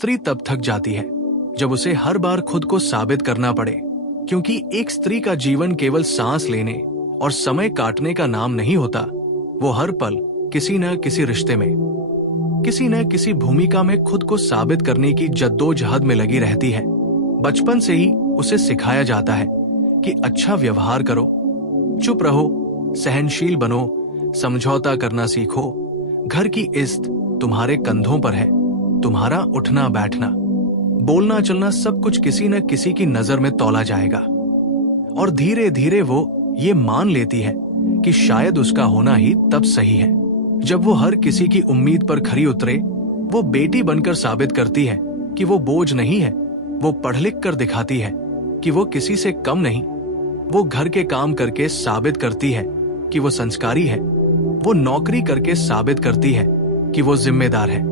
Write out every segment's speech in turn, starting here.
स्त्री तब थक जाती है जब उसे हर बार खुद को साबित करना पड़े, क्योंकि एक स्त्री का जीवन केवल सांस लेने और समय काटने का नाम नहीं होता। वो हर पल किसी न किसी रिश्ते में, किसी न किसी भूमिका में खुद को साबित करने की जद्दोजहद में लगी रहती है। बचपन से ही उसे सिखाया जाता है कि अच्छा व्यवहार करो, चुप रहो, सहनशील बनो, समझौता करना सीखो, घर की इज्जत तुम्हारे कंधों पर है, तुम्हारा उठना बैठना, बोलना चलना सब कुछ किसी न किसी की नजर में तौला जाएगा। और धीरे धीरे वो ये मान लेती है कि शायद उसका होना ही तब सही है जब वो हर किसी की उम्मीद पर खरी उतरे। वो बेटी बनकर साबित करती है कि वो बोझ नहीं है। वो पढ़ लिख कर दिखाती है कि वो किसी से कम नहीं। वो घर के काम करके साबित करती है कि वो संस्कारी है। वो नौकरी करके साबित करती है कि वो जिम्मेदार है।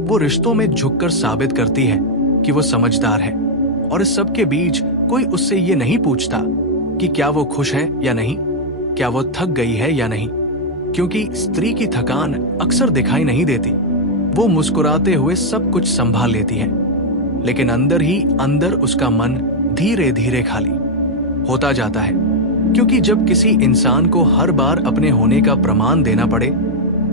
वो रिश्तों में झुककर साबित करती है कि वो समझदार है। और इस सब के बीच कोई उससे ये नहीं पूछता कि क्या वो खुश है या नहीं, क्या वो थक गई है या नहीं, क्योंकि स्त्री की थकान अक्सर दिखाई नहीं देती। वो मुस्कुराते हुए सब कुछ संभाल लेती है, लेकिन अंदर ही अंदर उसका मन धीरे धीरे खाली होता जाता है। क्योंकि जब किसी इंसान को हर बार अपने होने का प्रमाण देना पड़े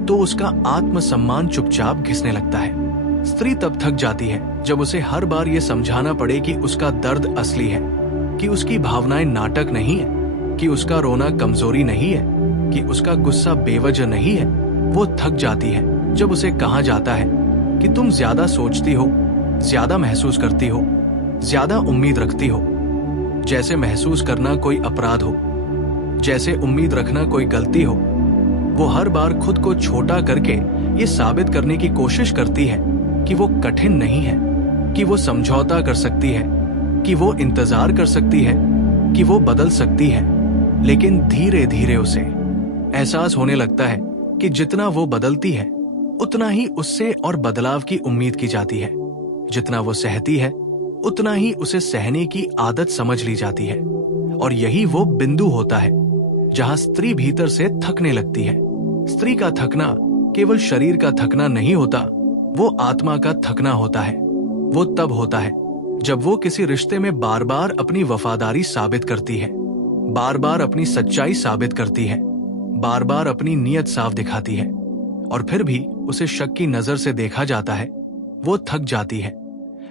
तो उसका आत्मसम्मान चुपचाप घिसने लगता है। स्त्री तब थक जाती है जब उसे हर बार ये समझाना पड़े कि उसका दर्द असली है, कि उसकी भावनाएं नाटक नहीं है, कि उसका रोना कमजोरी नहीं है, कि उसका गुस्सा बेवजह नहीं है। वो थक जाती है जब उसे कहा जाता है कि तुम ज्यादा सोचती हो, ज्यादा महसूस करती हो, ज्यादा उम्मीद रखती हो। जैसे महसूस करना कोई अपराध हो, जैसे उम्मीद रखना कोई गलती हो। वो हर बार खुद को छोटा करके ये साबित करने की कोशिश करती है कि वो कठिन नहीं है, कि वो समझौता कर सकती है, कि वो इंतजार कर सकती है, कि वो बदल सकती है। लेकिन धीरे धीरे उसे एहसास होने लगता है कि जितना वो बदलती है उतना ही उससे और बदलाव की उम्मीद की जाती है। जितना वो सहती है उतना ही उसे सहने की आदत समझ ली जाती है। और यही वो बिंदु होता है जहां स्त्री भीतर से थकने लगती है। स्त्री का थकना केवल शरीर का थकना नहीं होता, वो आत्मा का थकना होता है। वो तब होता है जब वो किसी रिश्ते में बार बार अपनी वफादारी साबित करती है, बार बार अपनी सच्चाई साबित करती है, बार बार अपनी नीयत साफ दिखाती है, और फिर भी उसे शक की नजर से देखा जाता है। वो थक जाती है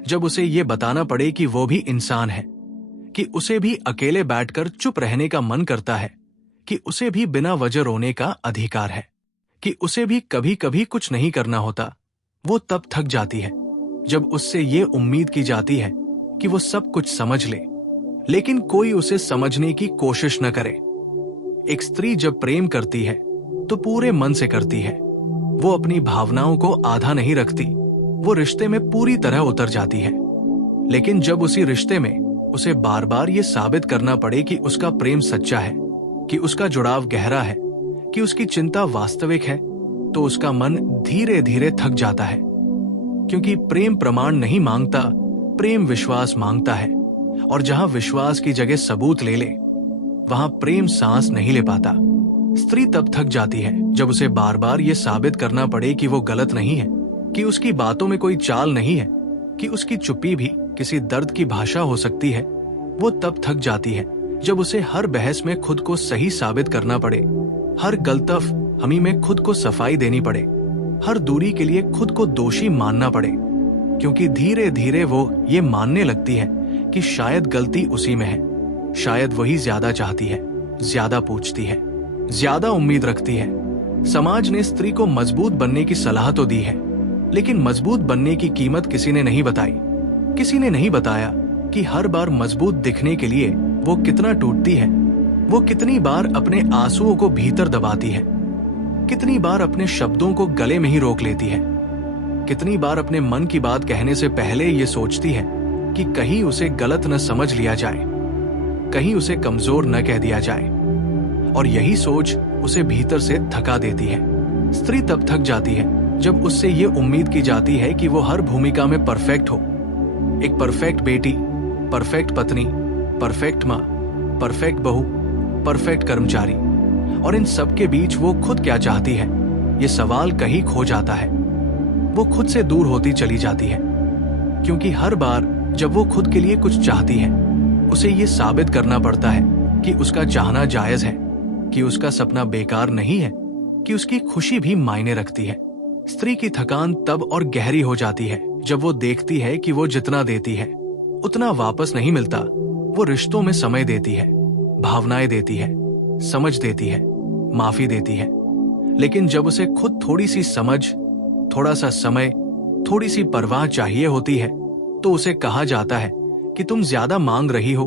जब उसे ये बताना पड़े कि वो भी इंसान है, कि उसे भी अकेले बैठकर चुप रहने का मन करता है, कि उसे भी बिना वजह रोने का अधिकार है, कि उसे भी कभी कभी कुछ नहीं करना होता। वो तब थक जाती है जब उससे ये उम्मीद की जाती है कि वो सब कुछ समझ ले, लेकिन कोई उसे समझने की कोशिश न करे। एक स्त्री जब प्रेम करती है तो पूरे मन से करती है। वो अपनी भावनाओं को आधा नहीं रखती, वो रिश्ते में पूरी तरह उतर जाती है। लेकिन जब उसी रिश्ते में उसे बार बार ये साबित करना पड़े कि उसका प्रेम सच्चा है, कि उसका जुड़ाव गहरा है, कि उसकी चिंता वास्तविक है, तो उसका मन धीरे धीरे थक जाता है। क्योंकि प्रेम प्रमाण नहीं मांगता, प्रेम विश्वास मांगता है। और जहां विश्वास की जगह सबूत ले ले, वहां प्रेम सांस नहीं ले पाता। स्त्री तब थक जाती है जब उसे बार बार ये साबित करना पड़े कि वो गलत नहीं है, कि उसकी बातों में कोई चाल नहीं है, कि उसकी चुप्पी भी किसी दर्द की भाषा हो सकती है। वो तब थक जाती है जब उसे हर बहस में खुद को सही साबित करना पड़े, हर गलतफ हमी में खुद को सफाई देनी पड़े, हर दूरी के लिए खुद को दोषी मानना पड़े। क्योंकि धीरे धीरे वो ये मानने लगती है कि शायद गलती उसी में है, शायद वही ज्यादा चाहती है, ज्यादा पूछती है, ज्यादा उम्मीद रखती है। समाज ने स्त्री को मजबूत बनने की सलाह तो दी है, लेकिन मजबूत बनने की कीमत किसी ने नहीं बताई। किसी ने नहीं बताया कि हर बार मजबूत दिखने के लिए वो कितना टूटती है, वो कितनी बार अपने आंसुओं को भीतर दबाती है, कितनी बार अपने शब्दों को गले में ही रोक लेती है, कितनी बार अपने मन की बात कहने से पहले ये सोचती है कि कहीं उसे गलत न समझ लिया जाए, कहीं उसे कमजोर न कह दिया जाए। और यही सोच उसे भीतर से थका देती है। स्त्री तब थक जाती है जब उससे ये उम्मीद की जाती है कि वो हर भूमिका में परफेक्ट हो, एक परफेक्ट बेटी, परफेक्ट पत्नी, परफेक्ट माँ, परफेक्ट बहू, परफेक्ट कर्मचारी। और इन सब के बीच वो खुद क्या चाहती है, ये सवाल कहीं खो जाता है। वो खुद से दूर होती चली जाती है। क्योंकि हर बार जब वो खुद के लिए कुछ चाहती है, उसे ये साबित करना पड़ता है कि उसका चाहना जायज है, कि उसका सपना बेकार नहीं है, कि उसकी खुशी भी मायने रखती है। स्त्री की थकान तब और गहरी हो जाती है जब वो देखती है कि वो जितना देती है उतना वापस नहीं मिलता। वो रिश्तों में समय देती है, भावनाएं देती है, समझ देती है, माफी देती है, लेकिन जब उसे खुद थोड़ी सी समझ, थोड़ा सा समय, थोड़ी सी परवाह चाहिए होती है, तो उसे कहा जाता है कि तुम ज्यादा मांग रही हो।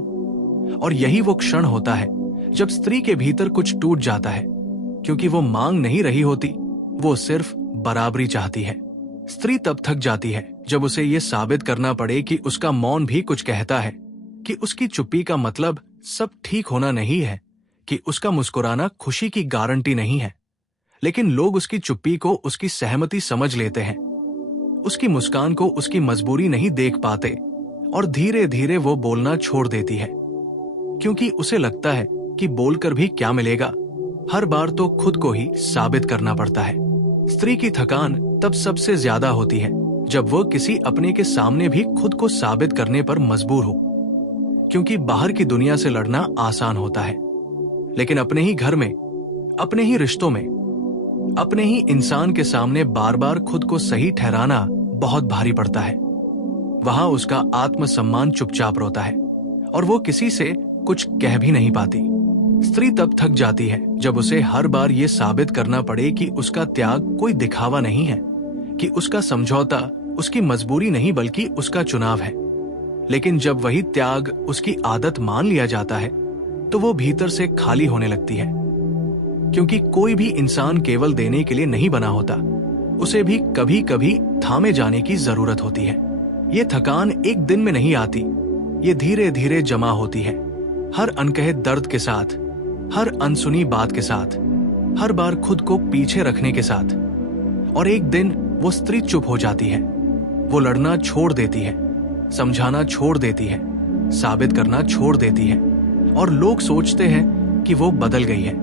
और यही वो क्षण होता है जब स्त्री के भीतर कुछ टूट जाता है, क्योंकि वो मांग नहीं रही होती, वो सिर्फ बराबरी चाहती है। स्त्री तब थक जाती है जब उसे ये साबित करना पड़े कि उसका मौन भी कुछ कहता है, कि उसकी चुप्पी का मतलब सब ठीक होना नहीं है, कि उसका मुस्कुराना खुशी की गारंटी नहीं है। लेकिन लोग उसकी चुप्पी को उसकी सहमति समझ लेते हैं, उसकी मुस्कान को उसकी मजबूरी नहीं देख पाते, और धीरे धीरे वो बोलना छोड़ देती है, क्योंकि उसे लगता है कि बोलकर भी क्या मिलेगा, हर बार तो खुद को ही साबित करना पड़ता है। स्त्री की थकान तब सबसे ज्यादा होती है जब वो किसी अपने के सामने भी खुद को साबित करने पर मजबूर हो, क्योंकि बाहर की दुनिया से लड़ना आसान होता है, लेकिन अपने ही घर में, अपने ही रिश्तों में, अपने ही इंसान के सामने बार बार खुद को सही ठहराना बहुत भारी पड़ता है। वहां उसका आत्मसम्मान चुपचाप रोता है और वो किसी से कुछ कह भी नहीं पाती। स्त्री तब थक जाती है जब उसे हर बार ये साबित करना पड़े कि उसका त्याग कोई दिखावा नहीं है, कि उसका समझौता उसकी मजबूरी नहीं बल्कि उसका चुनाव है। लेकिन जब वही त्याग उसकी आदत मान लिया जाता है, तो वो भीतर से खाली होने लगती है, क्योंकि कोई भी इंसान केवल देने के लिए नहीं बना होता, उसे भी कभी कभी थामे जाने की जरूरत होती है। ये थकान एक दिन में नहीं आती, ये धीरे धीरे जमा होती है, हर अनकहे दर्द के साथ, हर अनसुनी बात के साथ, हर बार खुद को पीछे रखने के साथ। और एक दिन वो स्त्री चुप हो जाती है, वो लड़ना छोड़ देती है, समझाना छोड़ देती है, साबित करना छोड़ देती है, और लोग सोचते हैं कि वो बदल गई है,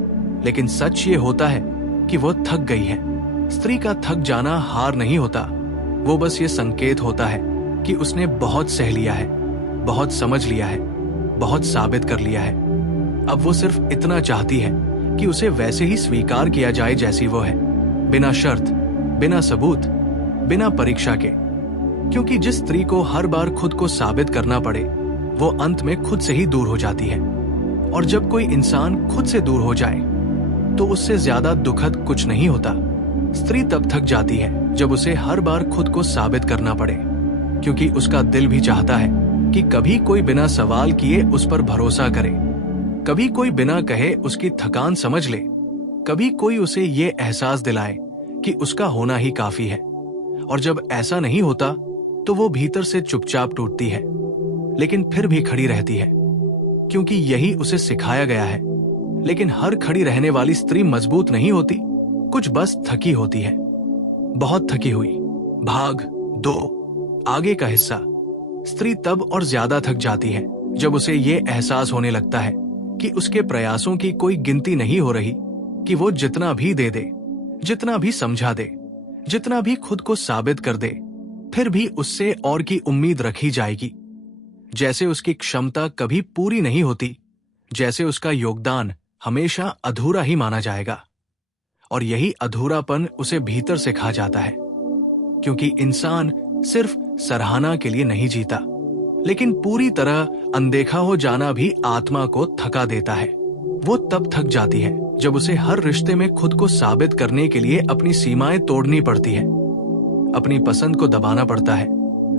लेकिन सच ये होता है कि वो थक गई है। स्त्री का थक जाना हार नहीं होता, वो बस ये संकेत होता है कि उसने बहुत सह लिया है, बहुत समझ लिया है, बहुत साबित कर लिया है। अब वो सिर्फ इतना चाहती है कि उसे वैसे ही स्वीकार किया जाए जैसी वो है, बिना शर्त, बिना सबूत, बिना परीक्षा के। क्योंकि जिस स्त्री को हर बार खुद को साबित करना पड़े, वो अंत में खुद से ही दूर हो जाती है। और जब कोई इंसान खुद से दूर हो जाए, तो उससे ज्यादा दुखद कुछ नहीं होता। स्त्री तब थक जाती है जब उसे हर बार खुद को साबित करना पड़े, क्योंकि उसका दिल भी चाहता है कि कभी कोई बिना सवाल किए उस पर भरोसा करे, कभी कोई बिना कहे उसकी थकान समझ ले, कभी कोई उसे ये एहसास दिलाए कि उसका होना ही काफी है। और जब ऐसा नहीं होता, तो वो भीतर से चुपचाप टूटती है, लेकिन फिर भी खड़ी रहती है, क्योंकि यही उसे सिखाया गया है। लेकिन हर खड़ी रहने वाली स्त्री मजबूत नहीं होती, कुछ बस थकी होती है, बहुत थकी हुई। भाग 2 आगे का हिस्सा। स्त्री तब और ज्यादा थक जाती है जब उसे ये एहसास होने लगता है कि उसके प्रयासों की कोई गिनती नहीं हो रही, कि वो जितना भी दे दे, जितना भी समझा दे, जितना भी खुद को साबित कर दे, फिर भी उससे और की उम्मीद रखी जाएगी। जैसे उसकी क्षमता कभी पूरी नहीं होती, जैसे उसका योगदान हमेशा अधूरा ही माना जाएगा। और यही अधूरापन उसे भीतर से खा जाता है, क्योंकि इंसान सिर्फ सराहना के लिए नहीं जीता, लेकिन पूरी तरह अनदेखा हो जाना भी आत्मा को थका देता है। वो तब थक जाती है जब उसे हर रिश्ते में खुद को साबित करने के लिए अपनी सीमाएं तोड़नी पड़ती है, अपनी पसंद को दबाना पड़ता है,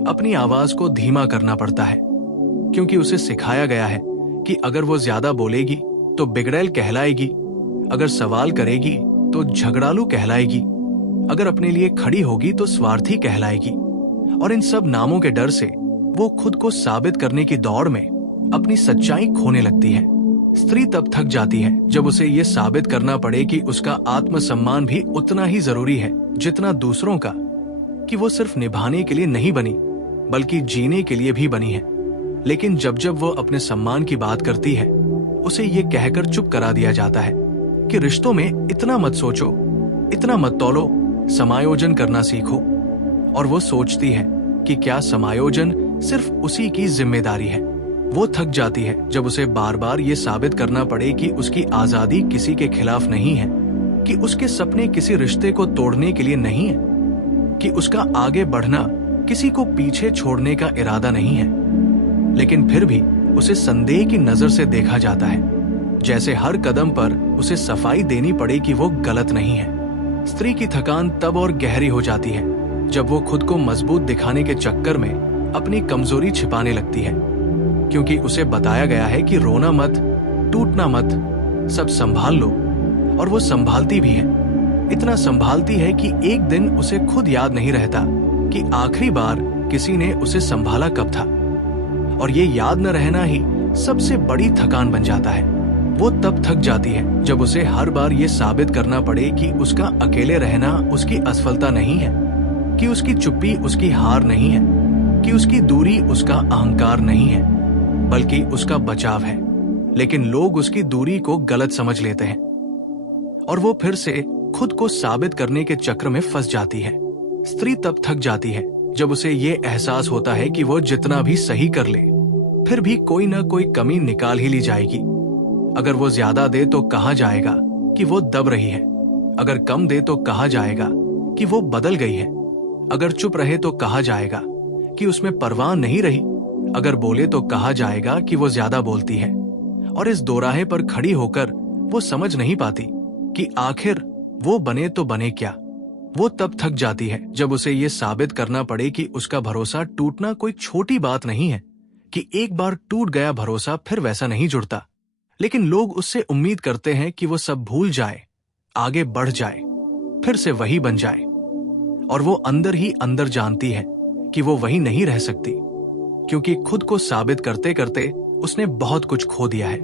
अपनी आवाज को धीमा करना पड़ता है, क्योंकि उसे सिखाया गया है कि अगर वो ज्यादा बोलेगी तो बिगड़ैल कहलाएगी, अगर सवाल करेगी तो झगड़ालू कहलाएगी, अगर अपने लिए खड़ी होगी तो स्वार्थी कहलाएगी। और इन सब नामों के डर से वो खुद को साबित करने की दौड़ में अपनी सच्चाई खोने लगती है। स्त्री तब थक जाती है जब उसे ये साबित करना पड़े कि उसका आत्मसम्मान भी उतना ही जरूरी है जितना दूसरों का, कि वो सिर्फ निभाने के लिए नहीं बनी बल्कि जीने के लिए भी बनी है। लेकिन जब जब वो अपने सम्मान की बात करती है, उसे ये कहकर चुप करा दिया जाता है कि रिश्तों में इतना मत सोचो, इतना मत तौलो, समायोजन करना सीखो। और वो सोचती है कि क्या समायोजन सिर्फ उसी की जिम्मेदारी है। वो थक जाती है जब उसे बार बार ये साबित करना पड़े कि उसकी आजादी किसी के खिलाफ नहीं है, कि उसके सपने किसी रिश्ते को तोड़ने के लिए नहीं है, कि उसका आगे बढ़ना किसी को पीछे छोड़ने का इरादा नहीं है। लेकिन फिर भी उसे संदेह की नजर से देखा जाता है, जैसे हर कदम पर उसे सफाई देनी पड़े कि वो गलत नहीं है। स्त्री की थकान तब और गहरी हो जाती है जब वो खुद को मजबूत दिखाने के चक्कर में अपनी कमजोरी छिपाने लगती है, क्योंकि उसे बताया गया है कि रोना मत, टूटना मत, सब संभाल लो। और वो संभालती भी है, इतना संभालती है कि एक दिन उसे खुद याद नहीं रहता कि आखिरी बार किसी ने उसे संभाला कब था। और ये याद न रहना ही सबसे बड़ी थकान बन जाता है। वो तब थक जाती है जब उसे हर बार ये साबित करना पड़े कि उसका अकेले रहना उसकी असफलता नहीं है, कि उसकी चुप्पी उसकी हार नहीं है, कि उसकी दूरी उसका अहंकार नहीं है, बल्कि उसका बचाव है। लेकिन लोग उसकी दूरी को गलत समझ लेते हैं और वो फिर से खुद को साबित करने के चक्र में फंस जाती है। स्त्री तब थक जाती है जब उसे ये एहसास होता है कि वो जितना भी सही कर ले, फिर भी कोई ना कोई कमी निकाल ही ली जाएगी। अगर वो ज्यादा दे तो कहा जाएगा कि वो दब रही है, अगर कम दे तो कहा जाएगा कि वो बदल गई है, अगर चुप रहे तो कहा जाएगा कि उसमें परवाह नहीं रही, अगर बोले तो कहा जाएगा कि वो ज्यादा बोलती है। और इस दोराहे पर खड़ी होकर वो समझ नहीं पाती कि आखिर वो बने तो बने क्या। वो तब थक जाती है जब उसे ये साबित करना पड़े कि उसका भरोसा टूटना कोई छोटी बात नहीं है, कि एक बार टूट गया भरोसा फिर वैसा नहीं जुड़ता। लेकिन लोग उससे उम्मीद करते हैं कि वो सब भूल जाए, आगे बढ़ जाए, फिर से वही बन जाए। और वो अंदर ही अंदर जानती है कि वो वही नहीं रह सकती, क्योंकि खुद को साबित करते करते उसने बहुत कुछ खो दिया है।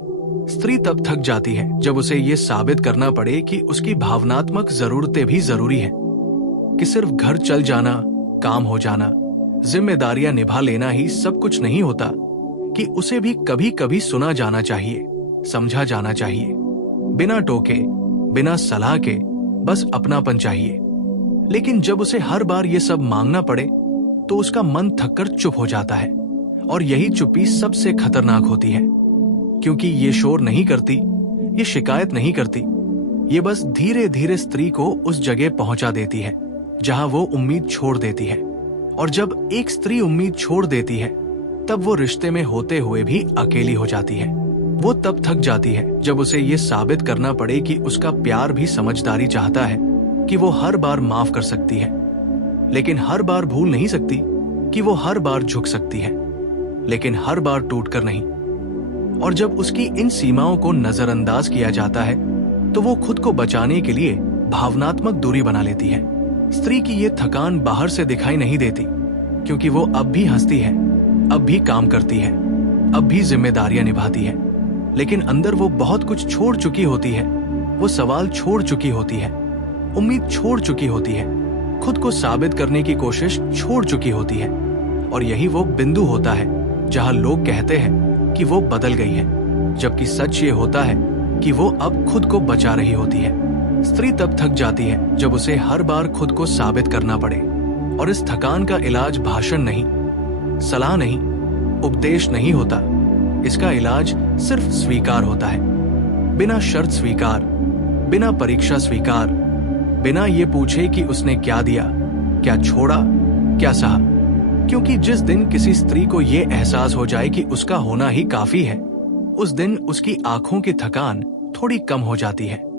स्त्री तब थक जाती है जब उसे ये साबित करना पड़े कि उसकी भावनात्मक जरूरतें भी जरूरी है, कि सिर्फ घर चल जाना, काम हो जाना, जिम्मेदारियां निभा लेना ही सब कुछ नहीं होता, कि उसे भी कभी कभी सुना जाना चाहिए, समझा जाना चाहिए, बिना टोके, बिना सलाह के, बस अपनापन चाहिए। लेकिन जब उसे हर बार ये सब मांगना पड़े तो उसका मन थककर चुप हो जाता है। और यही चुप्पी सबसे खतरनाक होती है, क्योंकि ये शोर नहीं करती, ये शिकायत नहीं करती, ये बस धीरे धीरे स्त्री को उस जगह पहुंचा देती है जहां वो उम्मीद छोड़ देती है। और जब एक स्त्री उम्मीद छोड़ देती है तब वो रिश्ते में होते हुए भी अकेली हो जाती है। वो तब थक जाती है जब उसे ये साबित करना पड़े कि उसका प्यार भी समझदारी चाहता है, कि वो हर बार माफ कर सकती है, लेकिन हर बार भूल नहीं सकती, कि वो हर बार झुक सकती है, लेकिन हर बार टूटकर नहीं। और जब उसकी इन सीमाओं को नजरअंदाज किया जाता है तो वो खुद को बचाने के लिए भावनात्मक दूरी बना लेती है। स्त्री की ये थकान बाहर से दिखाई नहीं देती, क्योंकि वो अब भी हंसती है, अब भी काम करती है, अब भी जिम्मेदारियां निभाती है, लेकिन अंदर वो बहुत कुछ छोड़ चुकी होती है। वो सवाल छोड़ चुकी होती है, उम्मीद छोड़ चुकी होती है, खुद को साबित करने की कोशिश छोड़ चुकी होती है। और यही वो बिंदु होता है जहां लोग कहते हैं कि वो बदल गई है, जबकि सच ये होता है कि वो अब खुद को बचा रही होती है। स्त्री तब थक जाती है जब उसे हर बार खुद को साबित करना पड़े। और इस थकान का इलाज भाषण नहीं, सलाह नहीं, उपदेश नहीं होता। इसका इलाज सिर्फ स्वीकार होता है, बिना शर्त स्वीकार, बिना परीक्षा स्वीकार, बिना ये पूछे कि उसने क्या दिया, क्या छोड़ा, क्या सहा। क्योंकि जिस दिन किसी स्त्री को ये एहसास हो जाए कि उसका होना ही काफी है, उस दिन उसकी आंखों की थकान थोड़ी कम हो जाती है।